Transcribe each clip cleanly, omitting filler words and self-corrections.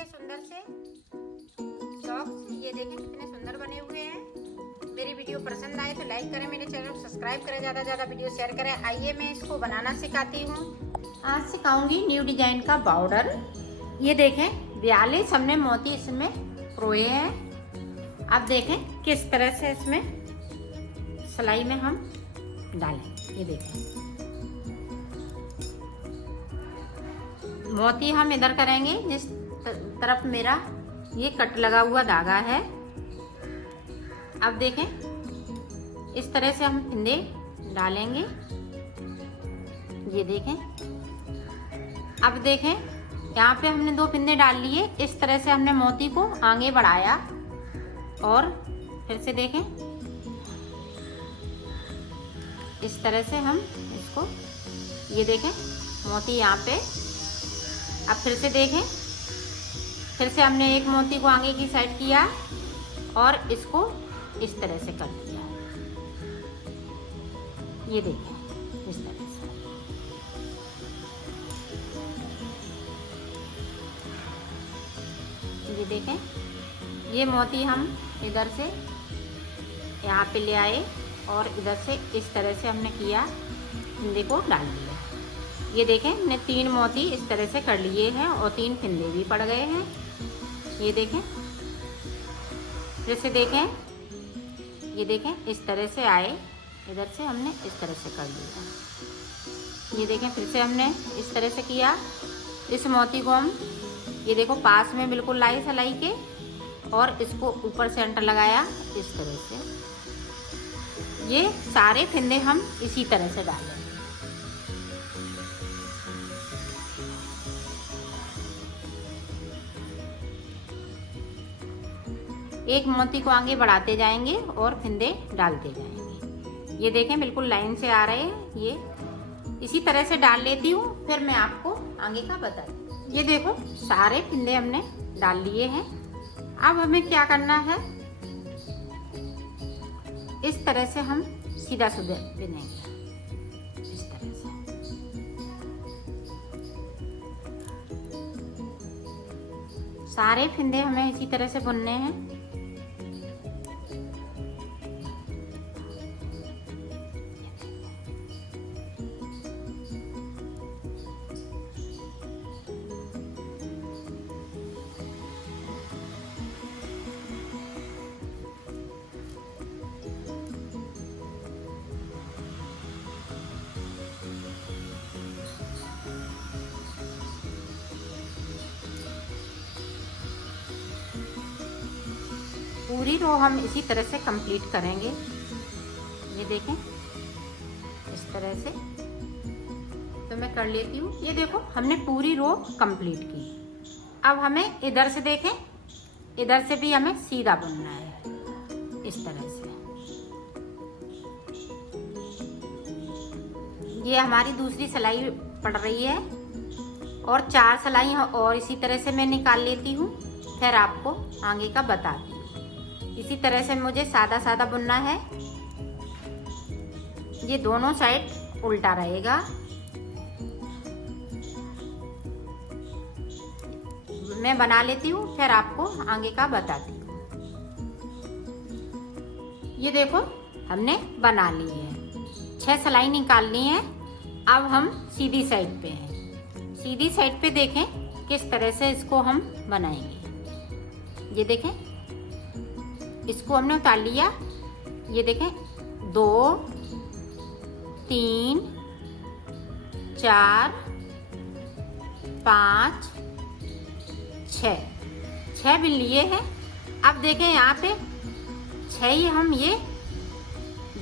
है सुंदर से सॉक्स। ये देखें कितने सुंदर बने हुए हैं। मेरी वीडियो पसंद आए तो लाइक करें, मेरे चैनल को सब्सक्राइब करें, ज़्यादा से ज़्यादा वीडियो शेयर करें। आइए मैं इसको बनाना सिखाती हूँ। आज सिखाऊंगी न्यू डिजाइन का बॉर्डर। ये देखें 42 हमने मोती इसमें रोए हैं। अब देखें किस तरह से इसमें सिलाई में हम डालें। ये देखें मोती हम इधर करेंगे जिस तरफ मेरा ये कट लगा हुआ धागा है। अब देखें इस तरह से हम फिंदे डालेंगे। ये देखें, अब देखें यहाँ पे हमने 2 फिंदे डाल लिए। इस तरह से हमने मोती को आगे बढ़ाया और फिर से देखें इस तरह से हम इसको, ये देखें मोती यहाँ पे। अब फिर से देखें, फिर से हमने एक मोती को आगे की साइड किया और इसको इस तरह से कर दिया। ये देखें इस तरह से। ये देखें ये मोती हम इधर से यहाँ पे ले आए और इधर से इस तरह से हमने किया, फिंदे को डाल दिया। ये देखें हमने 3 मोती इस तरह से कर लिए हैं और 3 फिंदे भी पड़ गए हैं। ये देखें, फिर से देखें, ये देखें इस तरह से आए, इधर से हमने इस तरह से कर लिया। ये देखें फिर से हमने इस तरह से किया। इस मोती को हम ये देखो पास में बिल्कुल लाई सिलाई के और इसको ऊपर सेंटर लगाया इस तरह से। ये सारे फिंदे हम इसी तरह से डालें। एक मोती को आगे बढ़ाते जाएंगे और फिंदे डालते जाएंगे। ये देखें बिल्कुल लाइन से आ रहे हैं। ये इसी तरह से डाल लेती हूँ, फिर मैं आपको आगे का बताती हूँ। ये देखो सारे फिंदे हमने डाल लिए हैं। अब हमें क्या करना है, इस तरह से हम सीधा सीधा बिनेंगे। इस तरह से सारे फिंदे हमें इसी तरह से बुनने हैं। पूरी रो हम इसी तरह से कंप्लीट करेंगे। ये देखें इस तरह से, तो मैं कर लेती हूँ। ये देखो हमने पूरी रो कंप्लीट की। अब हमें इधर से देखें, इधर से भी हमें सीधा बुनना है इस तरह से। ये हमारी दूसरी सिलाई पड़ रही है और 4 सिलाई और इसी तरह से मैं निकाल लेती हूँ, फिर आपको आगे का बताती हूँ। इसी तरह से मुझे सादा सादा बुनना है। ये दोनों साइड उल्टा रहेगा। मैं बना लेती हूँ, फिर आपको आगे का बताती हूँ। ये देखो हमने बना ली है। 6 सिलाई निकालनी है। अब हम सीधी साइड पे हैं। सीधी साइड पे देखें किस तरह से इसको हम बनाएंगे। ये देखें इसको हमने उतार लिया। ये देखें 2 3 4 5 6 बिन लिए हैं। अब देखें यहाँ पे 6 ही हम ये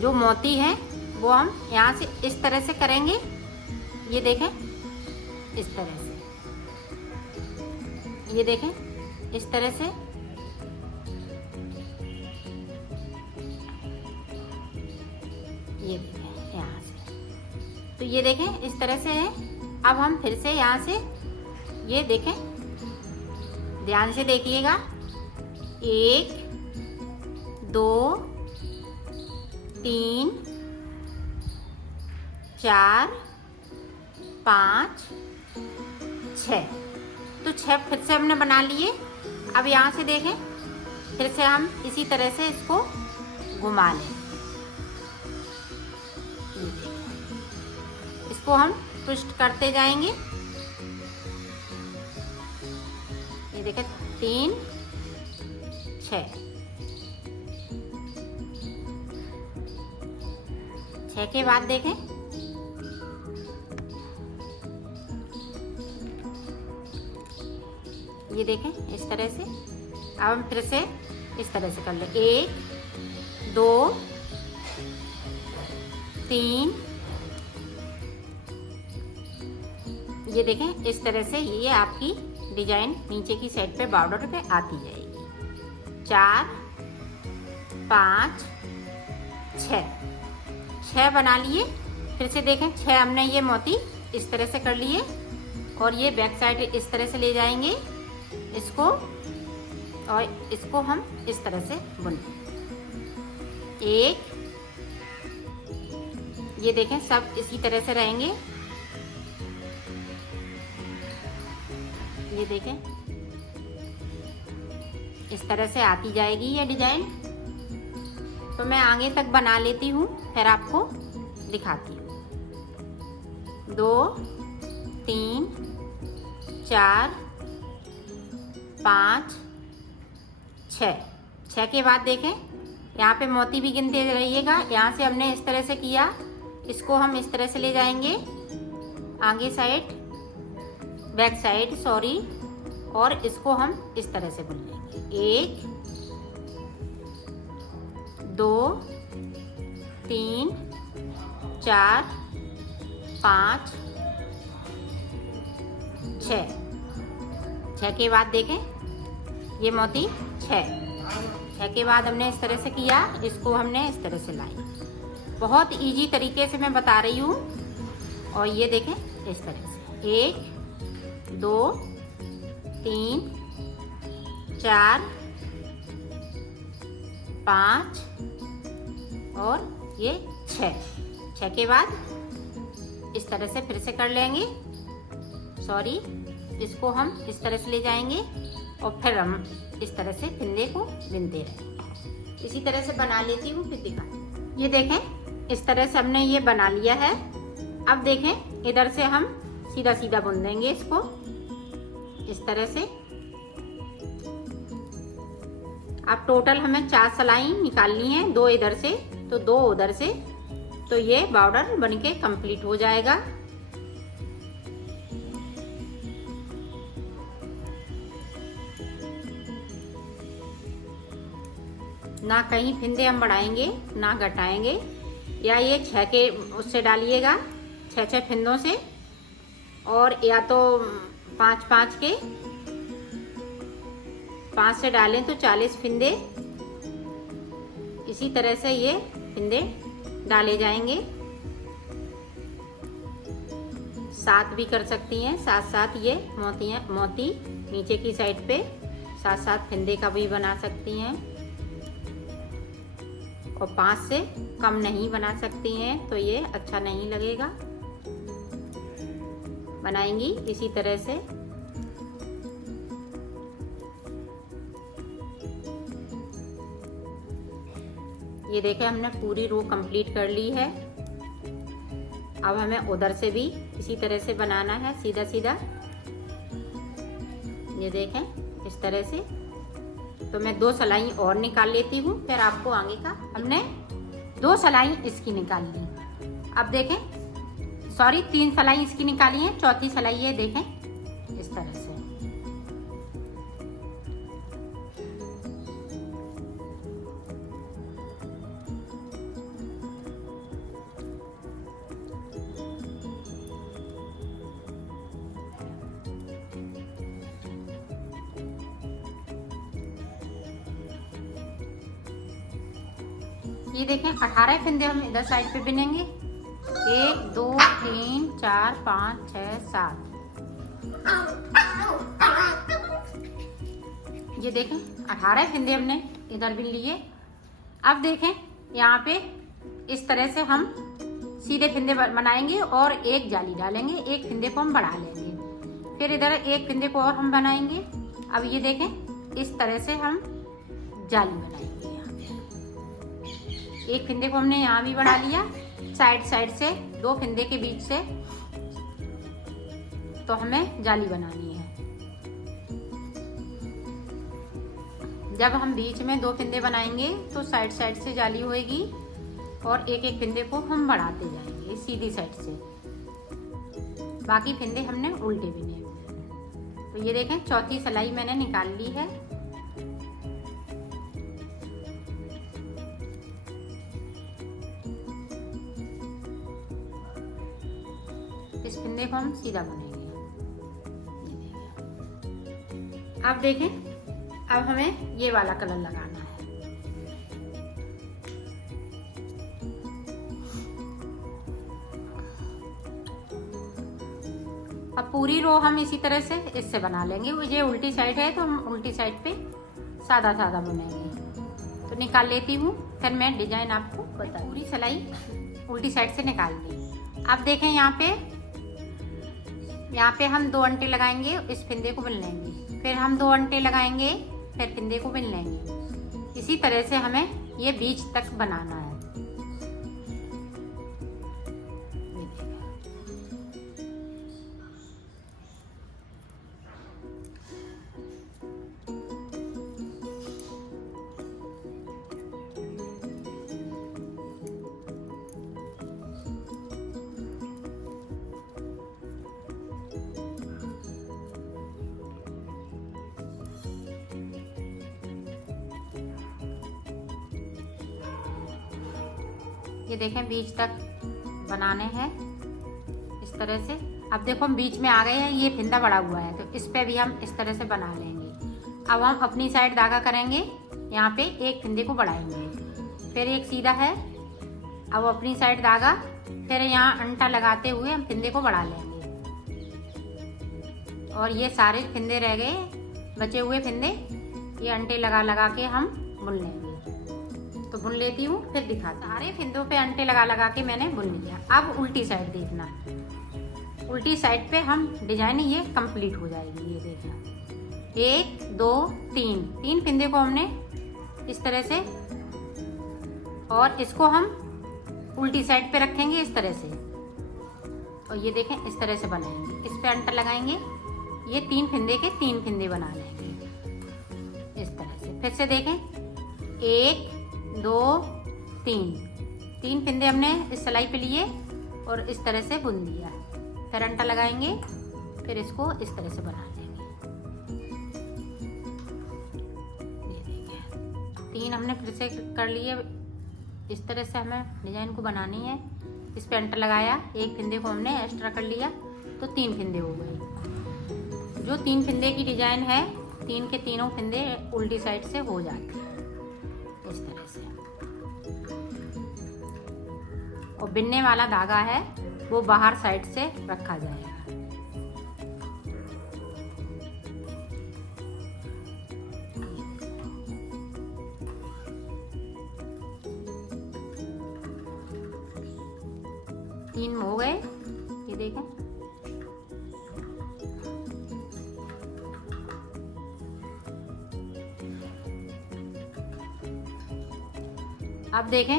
जो मोती हैं वो हम यहाँ से इस तरह से करेंगे। ये देखें इस तरह से, ये देखें इस तरह से। ये देखें यहाँ से, तो ये देखें इस तरह से है। अब हम फिर से यहाँ से ये देखें, ध्यान से देखिएगा। 1 2 3 4 5 6 तो 6 फिर से हमने बना लिए। अब यहाँ से देखें, फिर से हम इसी तरह से इसको घुमा लें। ये देखें, इसको हम ट्विस्ट करते जाएंगे। ये देखें 3 6 के बाद देखें, ये देखें इस तरह से। अब हम फिर से इस तरह से कर ले। 1 2 3, ये देखें इस तरह से ये आपकी डिजाइन नीचे की साइड पे बॉर्डर पे आती जाएगी। 4 5 6 बना लिए। फिर से देखें 6 हमने ये मोती इस तरह से कर लिए और ये बैक साइड इस तरह से ले जाएंगे इसको, और इसको हम इस तरह से बुनेंगे। 1, ये देखें सब इसी तरह से रहेंगे। ये देखें इस तरह से आती जाएगी ये डिजाइन। तो मैं आगे तक बना लेती हूँ, फिर आपको दिखाती हूँ। 2 3 4 5 6 के बाद देखें यहाँ पे मोती भी गिनते रहिएगा। यहाँ से हमने इस तरह से किया, इसको हम इस तरह से ले जाएंगे आगे साइड, बैक साइड सॉरी, और इसको हम इस तरह से बुन लेंगे। 1 2 3 4 5 6 के बाद देखें ये मोती 6 के बाद हमने इस तरह से किया, इसको हमने इस तरह से लाए। बहुत इजी तरीके से मैं बता रही हूँ। और ये देखें इस तरह से 1 2 3 4 5 और ये 6 के बाद इस तरह से फिर से कर लेंगे सॉरी, इसको हम इस तरह से ले जाएंगे और फिर हम इस तरह से फिंदे को बिनते रहेंगे। इसी तरह से बना लेती हूँ, फिर दिखा। ये देखें इस तरह से हमने ये बना लिया है। अब देखें इधर से हम सीधा सीधा बुन देंगे इसको इस तरह से। अब टोटल हमें 4 सिलाई निकालनी है, 2 इधर से तो 2 उधर से, तो ये बॉर्डर बनके कंप्लीट हो जाएगा। ना कहीं फिंदे हम बढ़ाएंगे ना घटाएंगे, या ये 6 के उससे डालिएगा 6 फिंदों से, और या तो 5 के 5 से डालें तो 40 फिंदे। इसी तरह से ये फिंदे डाले जाएंगे। 7 भी कर सकती हैं, साथ ये मोती नीचे की साइड पे साथ फिंदे का भी बना सकती हैं, और 5 से कम नहीं बना सकती हैं तो ये अच्छा नहीं लगेगा। बनाएंगी इसी तरह से। ये देखें हमने पूरी रो कंप्लीट कर ली है। अब हमें उधर से भी इसी तरह से बनाना है सीधा सीधा। ये देखें इस तरह से। तो मैं 2 सिलाई और निकाल लेती हूँ, फिर आपको आगे का। हमने 2 सिलाई इसकी निकाल ली। अब देखें सॉरी 3 सिलाई इसकी निकाली है, चौथी सिलाई ये देखें इस तरह से। ये देखें 18 फिंदे हम इधर साइड पे बिनेंगे। 1 2 3 4 5 6 7। ये देखें 18 फिंदे हमने इधर बिन लिए। अब देखें यहाँ पे इस तरह से हम सीधे फिंदे बनाएंगे और एक जाली डालेंगे, एक फिंदे को हम बढ़ा लेंगे। फिर इधर एक फिंदे को और हम बनाएंगे। अब ये देखें, इस तरह से हम जाली बनाएंगे। यहाँ पे एक फिंदे को हमने यहाँ भी बना लिया, साइड साइड से 2 फिंदे के बीच से, तो हमें जाली बनानी है। जब हम बीच में 2 फिंदे बनाएंगे तो साइड साइड से जाली होएगी और एक एक फिंदे को हम बढ़ाते जाएंगे सीधी साइड से। बाकी फिंदे हमने उल्टे बिने। तो ये देखें, चौथी सिलाई मैंने निकाल ली है। इस फिंदे को हम सीधा बुनेंगे। अब देखें, अब हमें ये वाला कलर लगाना है। अब पूरी रो हम इसी तरह से इससे बना लेंगे। ये उल्टी साइड है तो हम उल्टी साइड पे सादा सादा बुनेंगे। तो निकाल लेती हूँ, फिर मैं डिजाइन आपको बता। पूरी सिलाई उल्टी साइड से निकाल दी। अब देखें, यहाँ पे हम 2 अंटे लगाएंगे, इस फिंदे को बुन लेंगे, फिर हम 2 अंटे लगाएंगे, फिर फिंदे को बुन लेंगे। इसी तरह से हमें ये बीच तक बनाना है। ये देखें, बीच तक बनाने हैं इस तरह से। अब देखो, हम बीच में आ गए हैं, ये फिंदा बड़ा हुआ है, तो इस पे भी हम इस तरह से बना लेंगे। अब हम अपनी साइड धागा करेंगे, यहाँ पे एक फिंदे को बढ़ाएंगे, फिर एक सीधा है। अब अपनी साइड धागा, फिर यहाँ अंटा लगाते हुए हम फिंदे को बढ़ा लेंगे। और ये सारे फिंदे रह गए, बचे हुए फिंदे, ये अंटे लगा लगा के हम बुन लेंगे। तो बुन लेती हूँ, फिर दिखाता। सारे फिंदों पे अंटे लगा लगा के मैंने बुन लिया। अब उल्टी साइड देखना, उल्टी साइड पे हम डिजाइन ये कंप्लीट हो जाएगी। ये देखना, 1 2 3 फिंदे को हमने इस तरह से, और इसको हम उल्टी साइड पे रखेंगे इस तरह से। और ये देखें, इस तरह से बनाएंगे, इस पे अंटा लगाएंगे, ये 3 फिंदे के 3 फिंदे बना लेंगे इस तरह से। फिर से देखें, 1 2 3 फिंदे हमने इस सिलाई पे लिए और इस तरह से बुन दिया। फिर अंटा लगाएंगे, फिर इसको इस तरह से बना लेंगे। ये देखिए, 3 हमने फिर से कर लिए। इस तरह से हमें डिजाइन को बनानी है। इस पे अंटा लगाया, एक फिंदे को हमने एक्स्ट्रा कर लिया, तो 3 फिंदे हो गए। जो 3 फिंदे की डिजाइन है, 3 के तीनों फिंदे उल्टी साइड से हो जाते हैं इस तरह से। और बिनने वाला धागा है वो बाहर साइड से रखा जाएगा। तीन हो गए, ये देखें। अब देखें,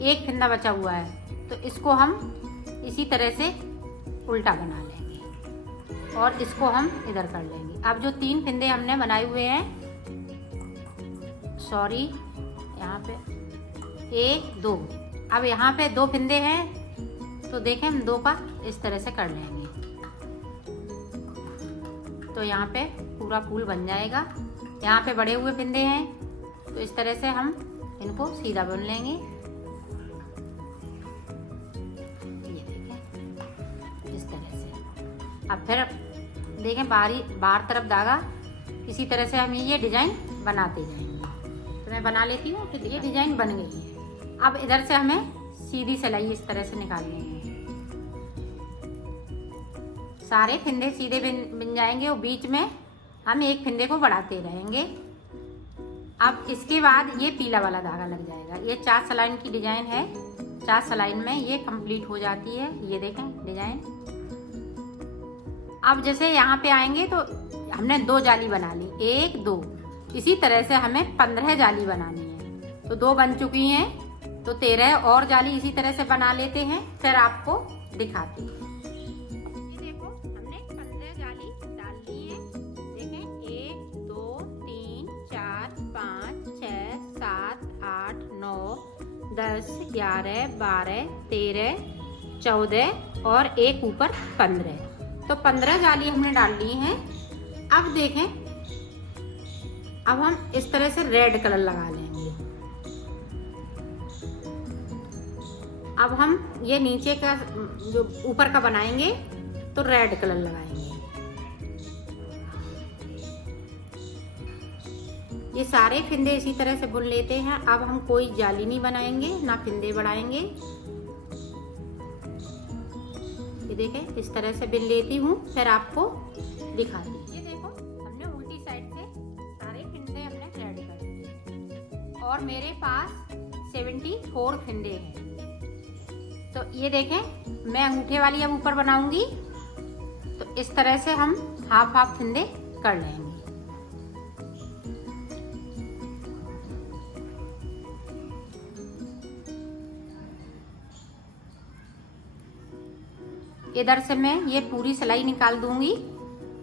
एक फिंदा बचा हुआ है, तो इसको हम इसी तरह से उल्टा बना लेंगे और इसको हम इधर कर लेंगे। अब जो 3 फिंदे हमने बनाए हुए हैं, सॉरी, यहाँ पे 1 2, अब यहाँ पे 2 फिंदे हैं, तो देखें हम 2 का इस तरह से कर लेंगे, तो यहाँ पे पूरा फूल बन जाएगा। यहाँ पे बड़े हुए फिंदे हैं, तो इस तरह से हम इनको सीधा बुन लेंगे। ये देखें, इस तरह से। अब फिर देखें, बाहर तरफ धागा, इसी तरह से हम ये डिजाइन बनाते जाएंगे। तो मैं बना लेती हूँ, तो ये डिजाइन बन गई है। अब इधर से हमें सीधी सिलाई इस तरह से निकालनी है। सारे फिंदे सीधे बन जाएंगे और बीच में हम एक फिंदे को बढ़ाते रहेंगे। अब इसके बाद ये पीला वाला धागा लग जाएगा। ये 4 सलाइन की डिजाइन है, 4 सलाइन में ये कंप्लीट हो जाती है। ये देखें डिजाइन, अब जैसे यहाँ पे आएंगे तो हमने 2 जाली बना ली, 1 2, इसी तरह से हमें 15 जाली बनानी है। तो 2 बन चुकी हैं, तो 13 और जाली इसी तरह से बना लेते हैं, फिर आपको दिखाती हूँ। ये देखो हमने 15 जाली डाल ली है। देखें 1 2 3 4 5 6 7 8 9 10 11 12 13 14 और एक ऊपर 15। तो 15 जाली हमने डाल ली हैं। अब देखें, अब हम इस तरह से रेड कलर लगा लेंगे। अब हम ये नीचे का जो ऊपर का बनाएंगे तो रेड कलर लगाएंगे। ये सारे फिंदे इसी तरह से बुन लेते हैं। अब हम कोई जाली नहीं बनाएंगे, ना फिंदे बढ़ाएंगे। ये देखें इस तरह से बिन लेती हूँ, फिर आपको दिखाती हूँ। ये देखो हमने उल्टी साइड से सारे फिंदे हमने रेडी कर दिए और मेरे पास 74 फिंदे हैं। तो ये देखें मैं अंगूठे वाली अब ऊपर बनाऊंगी, तो इस तरह से हम हाफ हाफ फिंदे कर लेंगे। इधर से मैं ये पूरी सिलाई निकाल दूंगी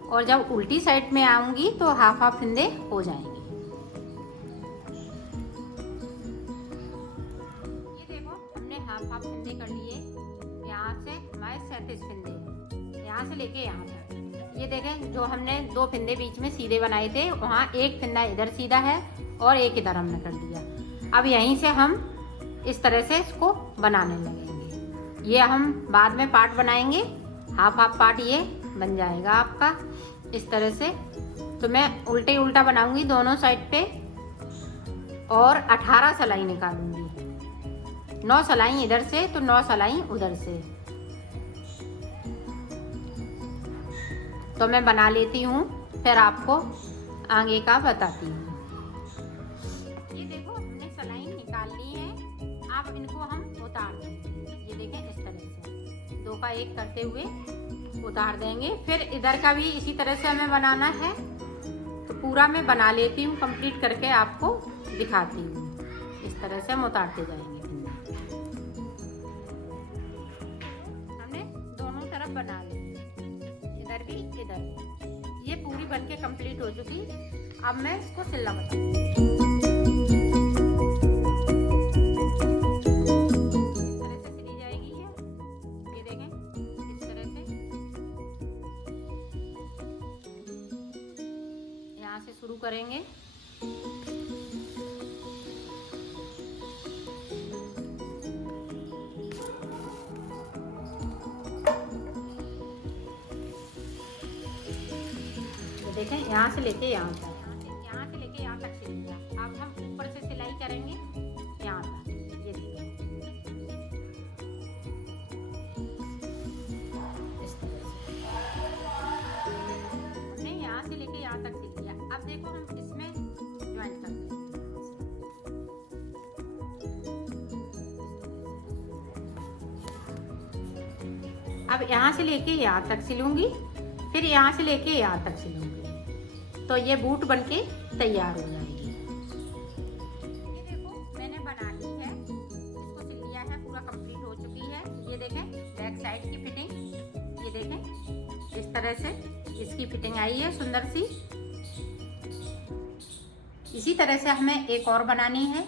और जब उल्टी साइड में आऊंगी तो हाफ हाफ फिंदे हो जाएंगे। ये देखो हमने हाफ हाफ फिंदे कर लिए। यहाँ से हमारे 37 फिंदे, यहाँ से लेके यहाँ तक। ये देखें जो हमने 2 फिंदे बीच में सीधे बनाए थे, वहाँ एक फिंदा इधर सीधा है और एक इधर हमने कर दिया। अब यहीं से हम इस तरह से इसको बनाने लगेंगे। ये हम बाद में पार्ट बनाएंगे, हाफ हाफ पार्ट ये बन जाएगा आपका इस तरह से। तो मैं उल्टे उल्टा बनाऊंगी दोनों साइड पे और 18 सिलाई निकालूंगी। 9 सिलाई इधर से तो 9 सिलाई उधर से। तो मैं बना लेती हूँ, फिर आपको आगे का बताती हूँ। ये देखो हमने सिलाई निकाल ली है। अब इनको हम उतार देंगे। ये देखें इस तरह से 2 का 1 करते हुए उतार देंगे। फिर इधर का भी इसी तरह से हमें बनाना है। तो पूरा मैं बना लेती हूँ, कंप्लीट करके आपको दिखाती हूँ। इस तरह से हम उतारते जाएंगे। हमने दोनों तरफ बना ली, इधर भी इधर भी। ये पूरी बनके कंप्लीट हो चुकी। अब मैं इसको सिलना बताऊंगी। से शुरू करेंगे। तो देखें यहाँ से लेके यहाँ तक, यहाँ से लेके यहाँ तक सिल गया। अब हम ऊपर से सिलाई करेंगे यहाँ तक। ये देखिए इस तरह से हमने यहाँ से लेके यहाँ तक सिल गया। अब देखो हम इसमें ज्वाइंट करते हैं। अब यहाँ से लेके यहाँ तक सिलूंगी, फिर यहाँ से लेके यहाँ तक सिलूंगी, तो ये बूट बनके तैयार हो जाएगी। ये देखो मैंने बना ली है, इसको सिल लिया है, पूरा कंप्लीट हो चुकी है। ये देखें बैक साइड की फिटिंग, ये देखें इस तरह से इसकी फिटिंग आई है सुंदर सी। इसी तरह से हमें एक और बनानी है।